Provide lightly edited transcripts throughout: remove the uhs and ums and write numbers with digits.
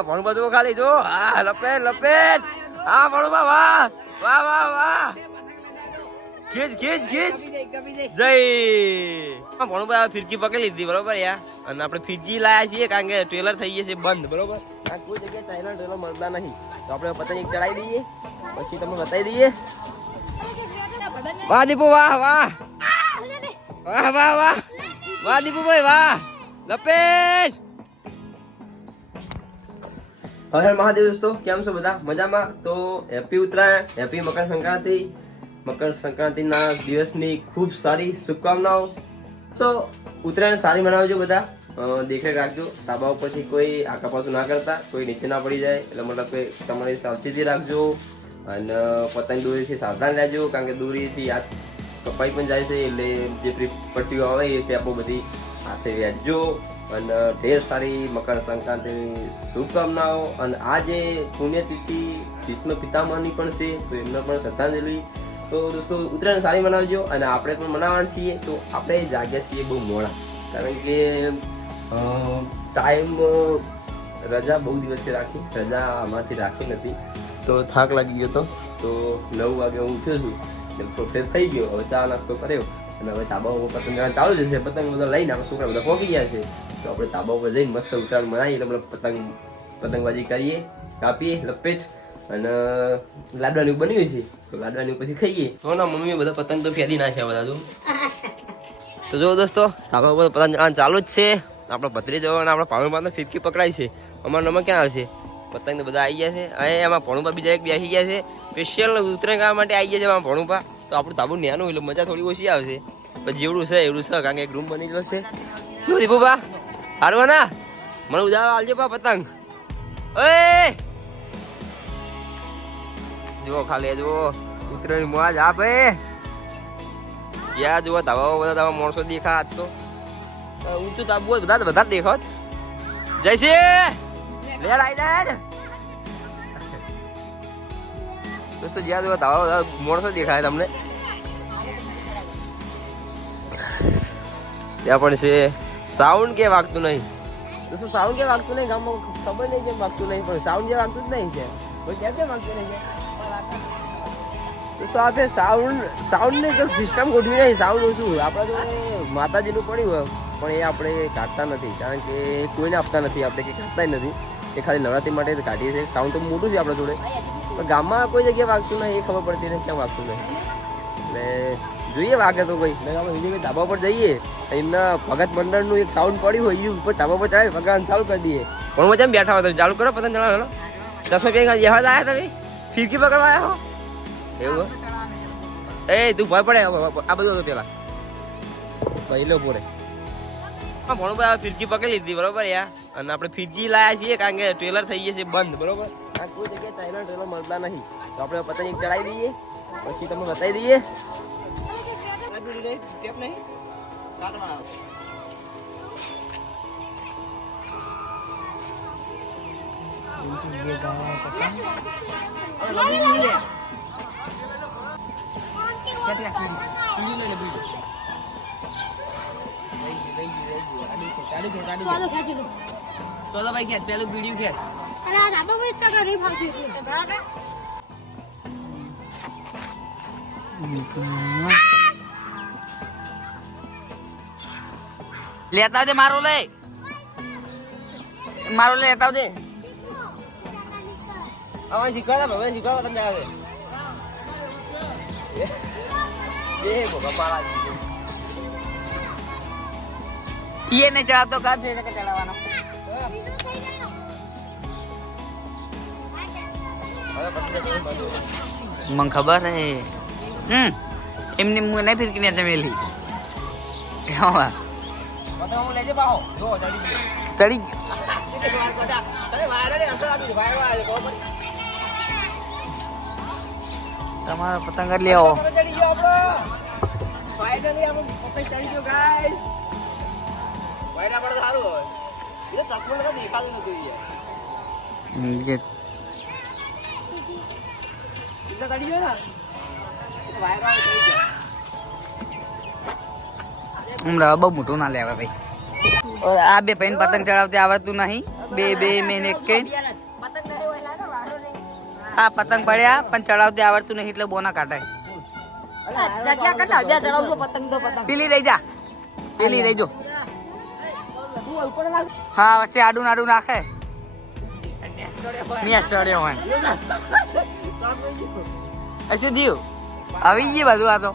ભણું બધું ખાલી જો હા લપેટ લપેટ હા ભણું વાહ વાહ વાહ વાહ ખીચ ખીચ ખીચ જય ભણું ફિરકી પકડી લીધી બરોબર યાર અને આપણે ફિરકી લાયા છીએ કારણ કે ટ્રેલર થઈ જશે બંધ બરોબર કોઈ જગ્યાએ ચાઇના ટ્રેલર મળતા નહીં તો આપણે પતંગ એક ચડાવી દઈએ પછી તમને બતાવી દઈએ વાહ દીપુ વાહ વાહ વાહ વાહ વાહ વાહ દીપુભાઈ વાહ લપેટ હર મહાદેવ દોસ્તો કેમ છો બધા મજામાં તો હેપી ઉત્તરાયણ હેપી મકર સંક્રાંતિના દિવસની ખૂબ સારી શુભકામનાઓ તો ઉત્તરાયણ સારી મનાવજો બધા દેખરેખ રાખજો ધાબા ઉપરથી કોઈ આકાપાતું ના કરતા કોઈ નીચે ના પડી જાય એટલે મતલબ કે તમારી સાવચેતી રાખજો અને પતંગ દોરીથી સાવધાન રહેજો કારણ કે દોરીથી હાથ કપાઈ પણ જાય છે એટલે જે પટ્ટીઓ આવે એ ટેપો બધી હાથે વેચજો અને ઢેર સારી મકર સંક્રાંતિની શુભકામનાઓ અને આ જે પુણ્યતિથિ ભીષ્મ પિતામહની પણ છે તો એમને પણ શ્રદ્ધાંજલિ તો દોસ્તો ઉત્તરાયણ સારી મનાવજો અને આપણે પણ મનાવવાના છીએ તો આપણે જાગ્યા છીએ બહુ મોડા કારણ કે ટાઈમ રજા બહુ દિવસે રાખી રજા આમાંથી રાખી નથી તો થાક લાગી ગયો હતો તો 9 વાગે હું ઉઠ્યો છું એટલે ફ્રેશ થઈ ગયો હવે ચા નાસ્તો કર્યો અને હવે તાબા ઉપર પતંગ ચાલુ જશે પતંગ બધા લઈને આપણે છોકરા બધા પહોંચી ગયા છે તો આપણે તાબા ઉપર જઈને મસ્ત ઉત્તરાયણ મનાવીએ એટલે પતંગબાજી કરીએ કાપીએ લપેટ અને લાડવાની બન્યું છે તો લાડવાની પછી ખાઈએ તો ના મમ્મીએ બધા પતંગ તો ફેદી નાખ્યા બધા તો જો દોસ્તો તાબા ઉપર પતંગ ચલાવવાનું ચાલુ જ છે આપણે ભત્રી જવાના આપણે પાણી ફિરકી પકડાય છે અમારા નંબર ક્યાં આવશે પતંગ તો બધા આવી ગયા છે અહીં એમાં ભણુપા બીજા એક બેસી ગયા છે સ્પેશિયલ ઉત્તરાયણ કરવા માટે આવી ગયા છે એમાં ભણુપા તો આપણું તાબુ નાનું એટલે મજા થોડી ઓછી આવશે પણ જેવડું છે એવું છે કારણ કે એક રૂમ બની ગયો છે શું દીપુભા હારવા ના મને ઉજાવા આલજે પા પતંગ ઓય જુઓ ખાલી જુઓ ઉત્તરાયણ મોજ આપે જ્યાં જુઓ ધાબા બધા તમારા માણસો દેખા આજ તો ઊંચું તાબુ હોય બધા વધારે દેખો જય શ્રી લે રાઈડર દોસ્તો જ્યાં જોવા ધાબા મોણસો દેખાય તમને ત્યાં પણ છે સાઉન્ડ કે વાગતું નહીં દોસ્તો સાઉન્ડ કે વાગતું નહીં ગામમાં ખબર નહીં કેમ વાગતું નહીં પણ સાઉન્ડ જે વાગતું જ નહીં છે કોઈ કેમ વાગતું નહીં છે દોસ્તો આપણે સાઉન્ડ ની તો સિસ્ટમ ગોઠવી નહીં સાઉન્ડ ઓછું આપણા જોડે માતાજીનું પડ્યું હોય પણ એ આપણે કાઢતા નથી કારણ કે કોઈને આપતા નથી આપણે કે કાઢતા નથી એ ખાલી નવરાત્રી માટે કાઢીએ છીએ સાઉન્ડ તો મોટું છે આપણા જોડે પણ ગામમાં કોઈ જગ્યાએ વાગતું નહીં એ ખબર પડતી નહીં ક્યાં વાગતું નહીં એટલે જોઈએ વાગે તો કોઈ બીજી કોઈ ધાબા પર જઈએ એમના ભગત મંડળનું એક સાઉન્ડ પડ્યું હોય એ ઉપર ધાબા પર ચડાવી ભગવાન ચાલુ કરી દઈએ પણ હું જેમ બેઠા હોય તમે ચાલુ કરો પતંગ ચલાવવાનો 10 રૂપિયા બેહવા આવ્યા તમે ફિરકી પકડવા આવ્યા હો એવું એ તું ભય પડે આ બધું પેલા પહેલો પૂરે ભણુભાઈ ફિરકી પકડી લીધી બરોબર યાર અને આપણે ફિરકી લાયા છીએ કારણ કે ટ્રેલર થઈ જશે બંધ બરોબર કોઈ જગ્યાએ ચાઇના ટ્રેલર મળતા નહીં તો આપણે પતંગ એક ચડાવી દઈએ પછી તમને બતાવી દઈએ चलो भाई खेत पहले वीडियो खेत लेता दे मारो लेता दे હવે શીખવાડા તમને આવે એ ભગા પાડા ये नहीं चढ़ा तो कहाँ से चढ़ावाना मन खबर है एमने मुंह नहीं फिर कि नहीं मेली क्या हुआ चढ़ी તમારો પતંગ લઈ આવો ફાઇનલી આપણે પતંગ ચડી ગયો ગાઈસ વાયડા પડે સારું હોય એટલે ચશ્મા તો દેખાતું નતું યાર ये કેટલા ચડી ગયો ને વાયડા ચડી ગયો હમણાં બહુ મોટું ના લેવા ભાઈ આ બે પૈન પતંગ ચડાવતે આવડતું નહીં બે મહિને કે આ પતંગ પડ્યા પણ ચડાવતે આવડતું નહીં એટલે બોના કાઢાય. જગ્યા કેટલા બે ચડાવજો પતંગ તો પતંગ. પેલી લઈ જા, પેલી લઈ જો. હા વચ્ચે આડું નાડું નાખે. મેં ચડ્યો હોય શું થયું? આવી ગઈ બધું આ તો.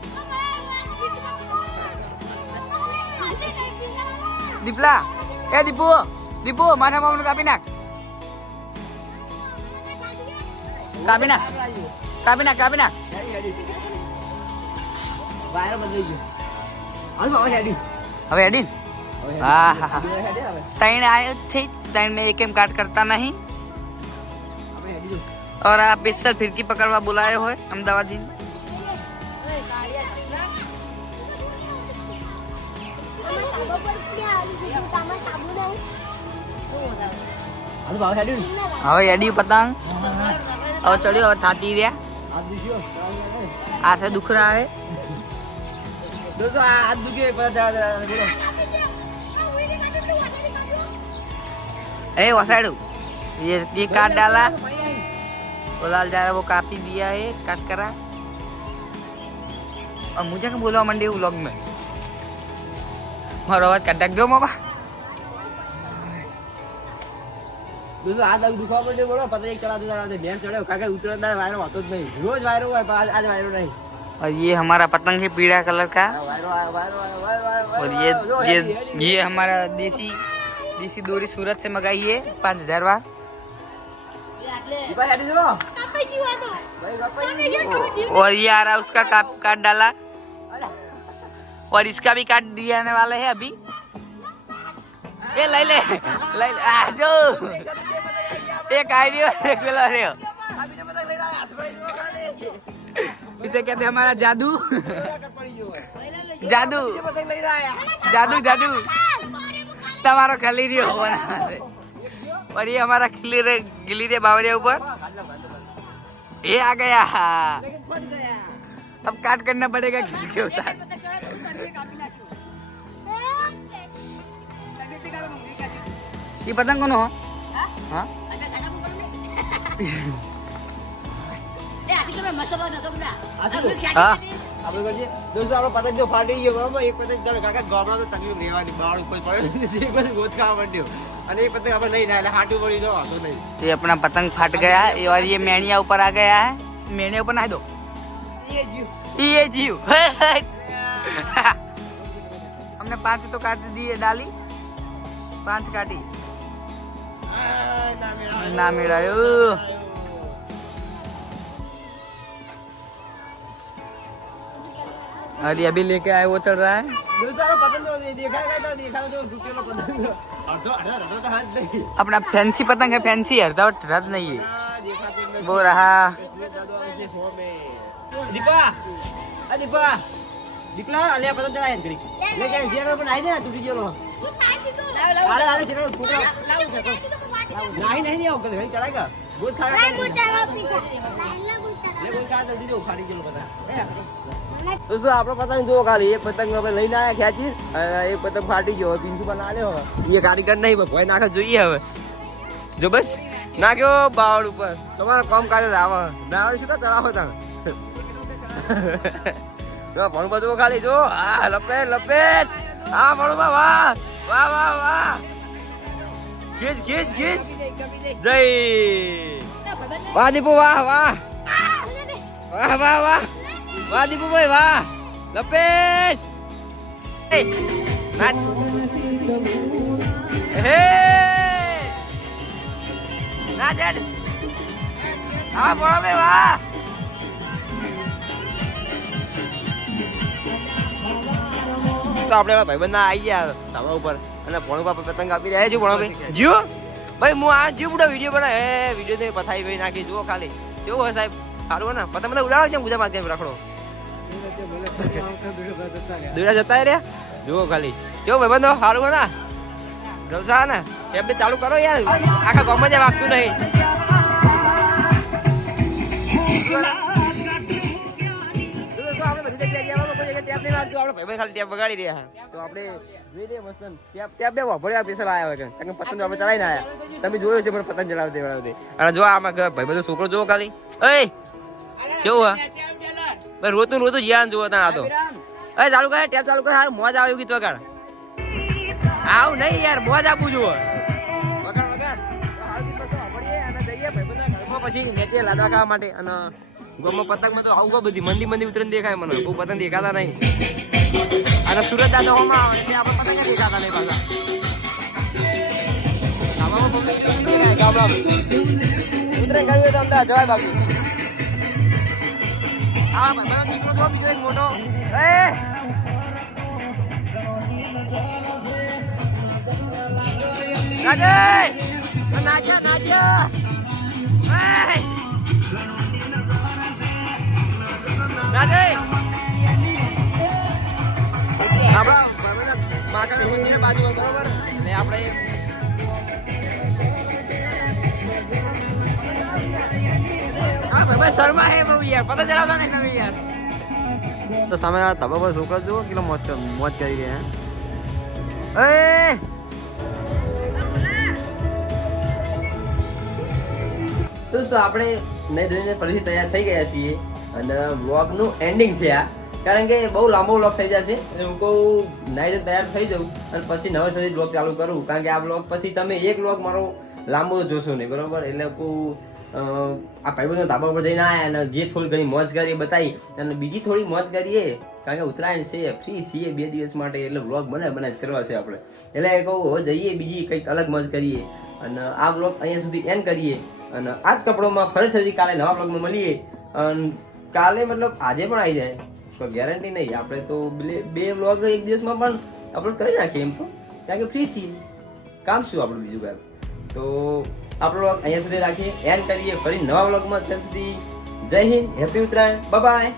દીપલા એ દીપુ દીપુ મારા મામા કાપી નાખ, કાપી નાખ, કાપી નાખ, કાપી નાખ. હવે એડી હા હા હા ત્રણ આવ્યો છે. ત્રણ में एक काट करता नहीं और आप स्पेशल फिरकी पकड़वा बुलाए हो अहमदाबादी. હવે એડી પતંગ હવે ચડ્યો. હવે થાતી રહ્યા હાથે દુખ रहा है. ए वसाड़ू ये काट डाला. वो लाल जा रहा वो कापी दिया है काट करा. और मुझे क्या बोलवा मंडी व्लॉग में मारो आवाज काट दो मामा. दोस्तों आज अभी दुखा पड़े बोलो पता एक चला दो भैंस चढ़े काका उतरता वायरो होता नहीं. रोज वायरो हुआ आज वायरो नहीं. और ये हमारा पतंग है पीला कलर का. और ये हमारा देसी डोरी सूरत से मंगाई है 5000 वार. और ये आ रहा उसका काट डाला और इसका भी काट दियाने वाले है अभी. ये ले ले ले आ जो एक आइडिया एक बेला रे इसे कहते हैं हमारा जादू. जादू जादू जादू તમારો ખલી રહ્યો. और ये हमारा गिली रे बावरिया ऊपर ये आ गया. अब काट करना पड़ेगा किसके साथ. ये पतंग कौन हो? हाँ हाँ दोस्तों આપણે પતંગ જો ફાટી ગયો બરાબર. એક પતંગ ચાલો કાકા ગામમાં તો તકલીફ રહેવાની બાળ ઉપર પડે એક પતંગ ગોત ખાવા માંડ્યો અને એક પતંગ આપણે નહીં થાય હાટું પડી નો હતો નહીં. ये अपना पतंग फट गया है और ये मेणिया ऊपर आ गया है. मेणिया ऊपर ना दो ये जीव हमने 5 तो काट दिए डाली 5 काटी ना मेरा अरे अभी लेके आए वो चल रहा है. अपना फैंसी पतंग है फैंसी है रद नहीं है वो रहा. दीपा दीपा दीपला अले पतंग चला है घरी लेके जेरो पर आई ना टूटी जेरो अरे अरे जेरो टुकड़ा नहीं नहीं नहीं होगा घरी चलाएगा बहुत खाना ले कोई का जल्दी दो खाली जेरो पतंग. दोस्तों आपने पतंग जो खाली एक पतंग હવે લઈને આયા ખેંચી એક પતંગ ફાટી ગયો પિંચુ બના લ્યો. હવે એ કારીગર નહીં ભાઈ નાખા જોઈએ. હવે જો બસ નાખ્યો બાવળ ઉપર તમારો કામ કાજે આવે ના શું કા ચલાવો તાણ તો ભણું બધું ખાલી જો હા લપેટ લપેટ હા ભણું વાહ વાહ વાહ વાહ ગીજ ગીજ ગીજ જય વાહ દીપુ વાહ વાહ વાહ વાહ વાહ વાહ દીપુ ભાઈ વાહ લપેટ નાચ હે નાચ હેડ હા ભણો ભાઈ વાહ. તો આપણે ભાઈબંધ ના આવી ગયા ધાબા ઉપર અને ભણો બાપા પતંગ આપી રહ્યા છે. ભણો ભાઈ જીઓ ભાઈ હું આ જીવ બુડા વિડીયો બનાવે વિડીયો તો પથાઈ ભાઈ નાખી જુઓ ખાલી કેવું હોય સાહેબ સારું હોય ને પતંગ બધા ઉડાવે છે ગુજા માધ્યમ રાખડો દોરા જતા રહ્યા જુઓ ખાલી કેવું ભાઈબંધો સારું હોય ને જલસા ને કેમ બે ચાલુ કરો યાર આખા ગામમાં જ વાગતું નહીં. આપણે બધી જગ્યાએ ગયા કોઈ જગ્યાએ ટેપ નહીં લાગતું, આપણે ભાઈ ખાલી ટેપ બગાડી રહ્યા. તો આપણે જોઈ લઈએ મસ્ત ટેપ બે વાપર્યા સ્પેશિયલ આયા હોય કારણ કે પતંગ આપણે ચડાવીને આયા. તમે જોયો છે પણ પતંગ ચડાવતે. અને જો આમાં ભાઈ બધો છોકરો જોવો ખાલી એ કેવું હા ભાઈ રોતું રોતું જ્યાં જોવો ત્યાં આતો એ ચાલુ કરે ટેપ ચાલુ કરે હાલ મોજ આવે ગીત વગાડ આવ નહીં યાર મોજ આપું જુઓ વગાડ વગાડ હાલ ગીત મસ્ત વાપરીએ અને જઈએ ભાઈ બધા ઘરમાં પછી મેચે લાદા ખાવા માટે. અને ગોમાં પતંગમાં તો આવું બધી મંદી મંદી ઉતરીને દેખાય મને બહુ પતંગ દેખાતા નહીં. અને સુરત દાદાઓમાં આવે એટલે આપણે પતંગ દેખાતા નહીં પાછા આમાં પતંગ દેખાય ગામડામાં ઉતરે ગયું તો અમદાવાદ જવાય બાપુ. આ ભાઈ દીકરો તો બીજો એક મોટો એ નાજે નાજ્યા નાજ્યા એ નાજે આપણા માકડ મંદિર બાજુ બરોબર એટલે આપણે ભાઈ શર્મા હે બહુ યાર પતા ચડાવતા નહીં તમે યાર. તો સામે તબા પર છોકરા જુઓ કેટલો મસ્ત મોજ કરી રહ્યા હે. દોસ્તો આપણે નહીં ધોઈને ફરીથી તૈયાર થઈ ગયા છીએ અને વ્લોગનું એન્ડિંગ છે આ કારણ કે બહુ લાંબો વ્લોગ થઈ જશે. હું કહું નહીં તો તૈયાર થઈ જાઉં અને પછી નવેસરથી વ્લોગ ચાલુ કરું કારણ કે આ વ્લોગ પછી તમે એક વ્લોગ મારો લાંબો જોશો નહીં બરોબર. એટલે કહું આ ભાઈબંધો ધાબા પર જઈને આવ્યા અને જે થોડી ઘણી મોજ કરીએ બતાવી અને બીજી થોડી મોજ કરીએ કારણ કે ઉત્તરાયણ છે ફ્રી છીએ 2 દિવસ માટે એટલે વ્લોગ બને જ કરવા છે આપણે. એટલે કહું હવે જઈએ બીજી કંઈક અલગ મોજ કરીએ અને આ વ્લોગ અહીંયા સુધી એન્ડ કરીએ. અને આ જ કપડોમાં ફરીથી કાલે નવા વ્લોગમાં મળીએ. અને કાલે મતલબ આજે પણ આવી જાય કોઈ ગેરંટી નહીં. આપણે તો 2 વ્લોગ એક દિવસમાં પણ અપલોડ કરી નાખીએ એમ તો કારણ કે ફ્રી છીએ કામ શું આપણું બીજું કામ. તો આપણો વ્લોગ અહીંયા સુધી રાખીએ એન્ડ કરીએ ફરી નવા વ્લોગમાં. ત્યાં સુધી જય Hind, happy Uttarayan, bye bye.